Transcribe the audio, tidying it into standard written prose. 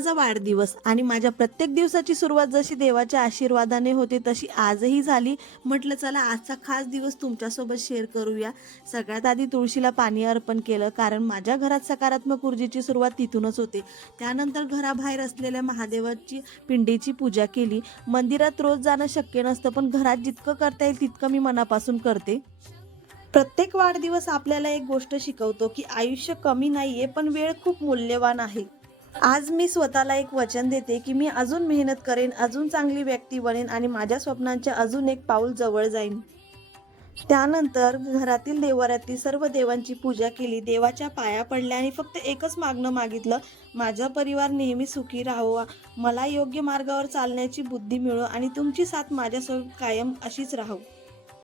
माझा वाढदिवस आणि माझ्या प्रत्येक दिवसाची सुरुवात जशी देवाच्या आशीर्वादाने होते तशी आजही झाली. म्हटलं चला आजचा खास दिवस तुमच्यासोबत शेअर करूया. सगळ्यात आधी तुळशीला पाणी अर्पण केलं, कारण माझ्या घरात सकारात्मक ऊर्जेची सुरुवात तिथूनच होते. त्यानंतर घराबाहेर असलेल्या महादेवाची पिंडीची पूजा केली. मंदिरात रोज जाणं शक्य नसतं, पण घरात जितकं करता येईल तितकं मी मनापासून करते. प्रत्येक वाढदिवस आपल्याला एक गोष्ट शिकवतो की आयुष्य कमी नाहीये, पण वेळ खूप मूल्यवान आहे. आज मी स्वतःला एक वचन देते की मी अजून मेहनत करेन, अजून चांगली व्यक्ती बनेन आणि माझ्या स्वप्नांच्या अजून एक पाऊल जवळ जाईन. त्यानंतर घरातील देवाऱ्यातील सर्व देवांची पूजा केली, देवाच्या पाया पडल्या आणि फक्त एकच मागणं मागितलं, माझा परिवार नेहमी सुखी राहावा, मला योग्य मार्गावर चालण्याची बुद्धी मिळो आणि तुमची साथ माझ्यासोबत कायम अशीच राहो.